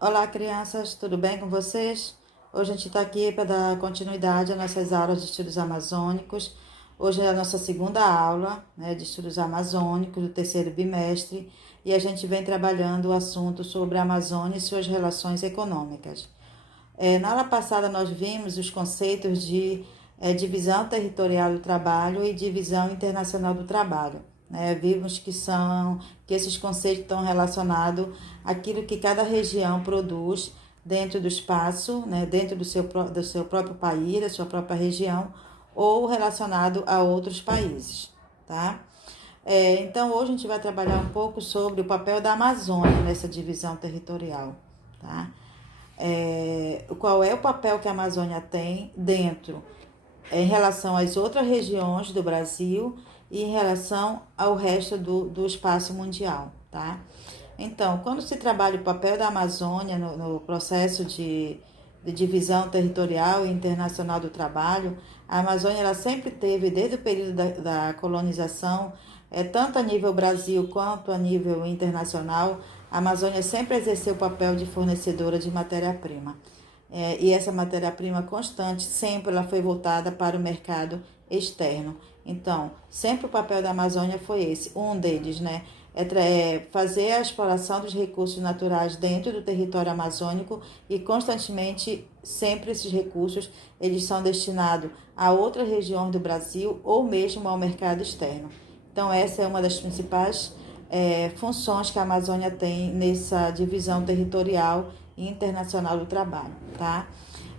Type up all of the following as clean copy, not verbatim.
Olá, crianças, tudo bem com vocês? Hoje a gente está aqui para dar continuidade às nossas aulas de estudos amazônicos. Hoje é a nossa segunda aula, né, de estudos amazônicos do terceiro bimestre e a gente vem trabalhando o assunto sobre a Amazônia e suas relações econômicas. Na aula passada nós vimos os conceitos de divisão territorial do trabalho e divisão internacional do trabalho. Vimos que esses conceitos estão relacionados àquilo que cada região produz dentro do espaço, né, dentro do seu próprio país, da sua própria região, ou relacionado a outros países, tá? Então hoje a gente vai trabalhar um pouco sobre o papel da Amazônia nessa divisão territorial, tá? Qual é o papel que a Amazônia tem dentro, em relação às outras regiões do Brasil e em relação ao resto do espaço mundial, tá? Então, quando se trabalha o papel da Amazônia no processo de divisão territorial e internacional do trabalho, a Amazônia ela sempre teve, desde o período da colonização, tanto a nível Brasil quanto a nível internacional, a Amazônia sempre exerceu o papel de fornecedora de matéria-prima. E essa matéria-prima constante sempre ela foi voltada para o mercado externo. Então, sempre o papel da Amazônia foi esse, um deles, né? Fazer a exploração dos recursos naturais dentro do território amazônico e constantemente, sempre esses recursos, eles são destinados a outras regiões do Brasil ou mesmo ao mercado externo. Então, essa é uma das principais funções que a Amazônia tem nessa divisão territorial e internacional do trabalho, tá?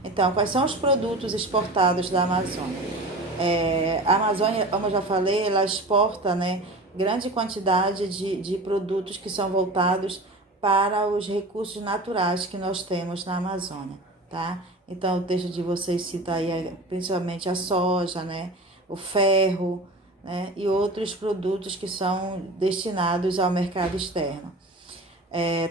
Então, quais são os produtos exportados da Amazônia? A Amazônia, como eu já falei, ela exporta, né, grande quantidade de produtos que são voltados para os recursos naturais que nós temos na Amazônia, tá? Então, o texto de vocês cita aí principalmente a soja, né, o ferro, né, e outros produtos que são destinados ao mercado externo.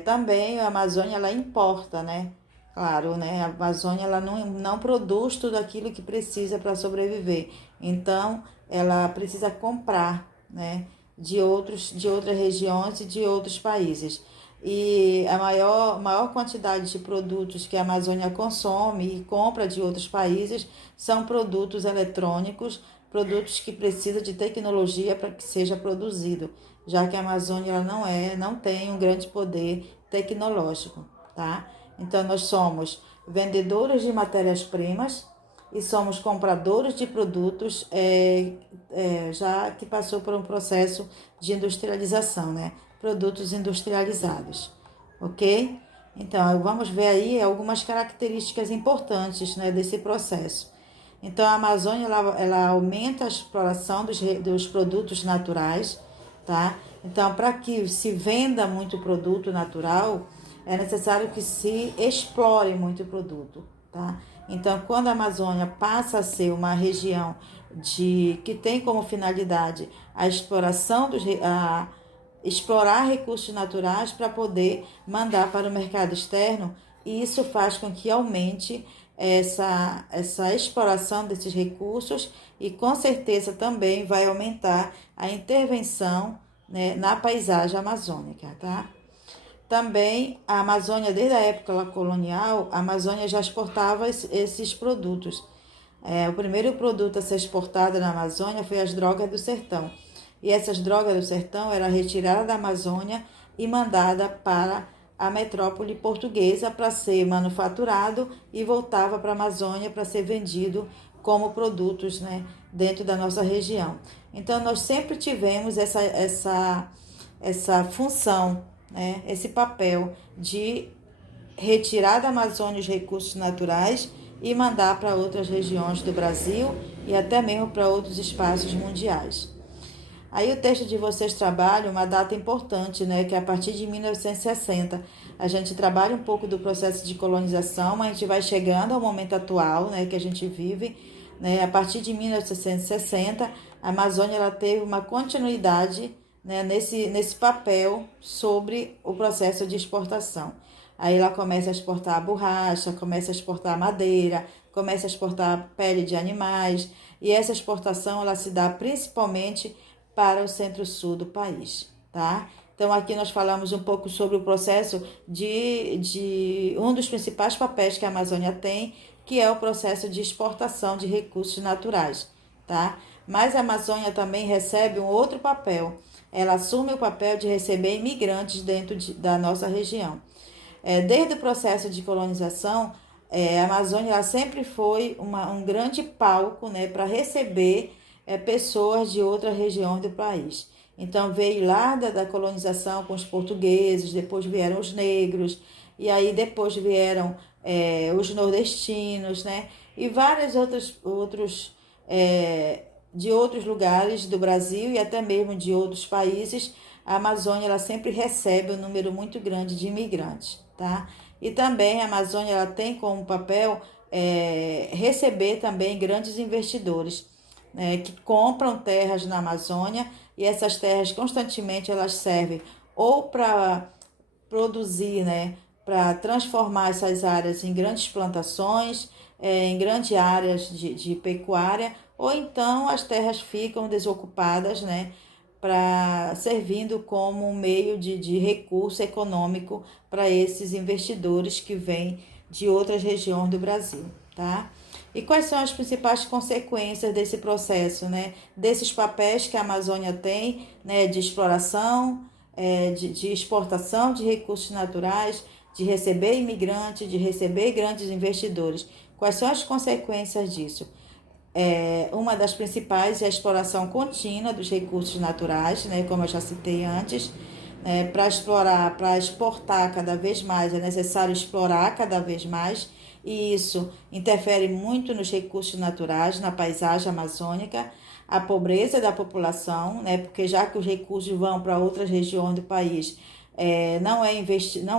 Também a Amazônia ela importa, né? Claro, né? A Amazônia ela não produz tudo aquilo que precisa para sobreviver. Então, ela precisa comprar, né? De outras regiões e de outros países. E a maior quantidade de produtos que a Amazônia consome e compra de outros países são produtos eletrônicos, produtos que precisam de tecnologia para que seja produzido, já que a Amazônia ela não tem um grande poder tecnológico, tá? Então nós somos vendedores de matérias-primas e somos compradores de produtos já que passou por um processo de industrialização, né? Produtos industrializados, ok? Então vamos ver aí algumas características importantes, né, desse processo. Então a Amazônia ela aumenta a exploração dos produtos naturais, tá? Então, para que se venda muito produto natural, é necessário que se explore muito produto, tá? Então, quando a Amazônia passa a ser uma região que tem como finalidade a exploração explorar recursos naturais para poder mandar para o mercado externo, e isso faz com que aumente essa exploração desses recursos e com certeza também vai aumentar a intervenção, né, na paisagem amazônica, tá? Também a Amazônia, desde a época colonial, a Amazônia já exportava esses produtos. O primeiro produto a ser exportado na Amazônia foi as drogas do sertão. E essas drogas do sertão eram retiradas da Amazônia e mandada para a metrópole portuguesa para ser manufaturado e voltava para a Amazônia para ser vendido como produtos, né, dentro da nossa região. Então nós sempre tivemos essa função, né, esse papel de retirar da Amazônia os recursos naturais e mandar para outras regiões do Brasil e até mesmo para outros espaços mundiais. Aí o texto de vocês trabalha uma data importante, né, que é a partir de 1960. A gente trabalha um pouco do processo de colonização, mas a gente vai chegando ao momento atual, né, que a gente vive, né, a partir de 1960, a Amazônia ela teve uma continuidade, né, nesse papel sobre o processo de exportação. Aí ela começa a exportar borracha, começa a exportar madeira, começa a exportar pele de animais, e essa exportação ela se dá principalmente para o centro-sul do país, tá? Então, aqui nós falamos um pouco sobre o processo de um dos principais papéis que a Amazônia tem, que é o processo de exportação de recursos naturais, tá? Mas a Amazônia também recebe um outro papel. Ela assume o papel de receber imigrantes dentro da nossa região. Desde o processo de colonização, a Amazônia ela sempre foi um grande palco, né, para receber pessoas de outras regiões do país. Então veio lá da colonização com os portugueses, depois vieram os negros, e aí depois vieram os nordestinos, né? E vários outros de outros lugares do Brasil e até mesmo de outros países. A Amazônia ela sempre recebe um número muito grande de imigrantes, tá? E também a Amazônia ela tem como papel receber também grandes investidores, né, que compram terras na Amazônia, e essas terras constantemente elas servem ou para produzir, né, para transformar essas áreas em grandes plantações, em grandes áreas de pecuária, ou então as terras ficam desocupadas, né, para servindo como um meio de recurso econômico para esses investidores que vêm de outras regiões do Brasil, tá? E quais são as principais consequências desse processo, né? Desses papéis que a Amazônia tem, né? De exploração, de exportação de recursos naturais, de receber imigrantes, de receber grandes investidores. Quais são as consequências disso? Uma das principais é a exploração contínua dos recursos naturais, né? Como eu já citei antes. Para explorar, para exportar cada vez mais, é necessário explorar cada vez mais, e isso interfere muito nos recursos naturais, na paisagem amazônica, a pobreza da população, né? Porque já que os recursos vão para outras regiões do país, não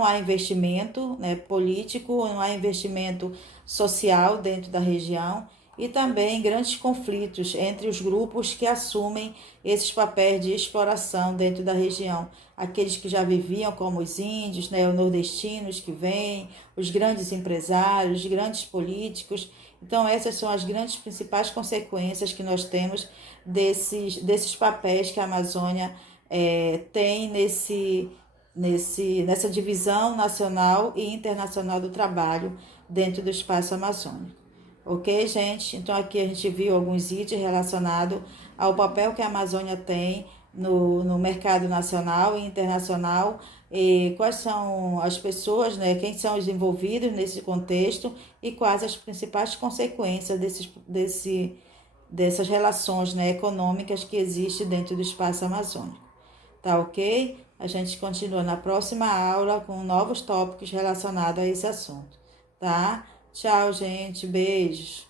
há investimento, né, político, não há investimento social dentro da região, e também grandes conflitos entre os grupos que assumem esses papéis de exploração dentro da região. Aqueles que já viviam, como os índios, né, os nordestinos que vêm, os grandes empresários, os grandes políticos. Então, essas são as grandes principais consequências que nós temos desses papéis que a Amazônia tem nessa divisão nacional e internacional do trabalho dentro do espaço amazônico. Ok, gente? Então aqui a gente viu alguns itens relacionados ao papel que a Amazônia tem no mercado nacional e internacional, e quais são as pessoas, né, quem são os envolvidos nesse contexto e quais as principais consequências dessas relações, né, econômicas que existem dentro do espaço amazônico. Tá ok? A gente continua na próxima aula com novos tópicos relacionados a esse assunto, tá? Tchau, gente. Beijos.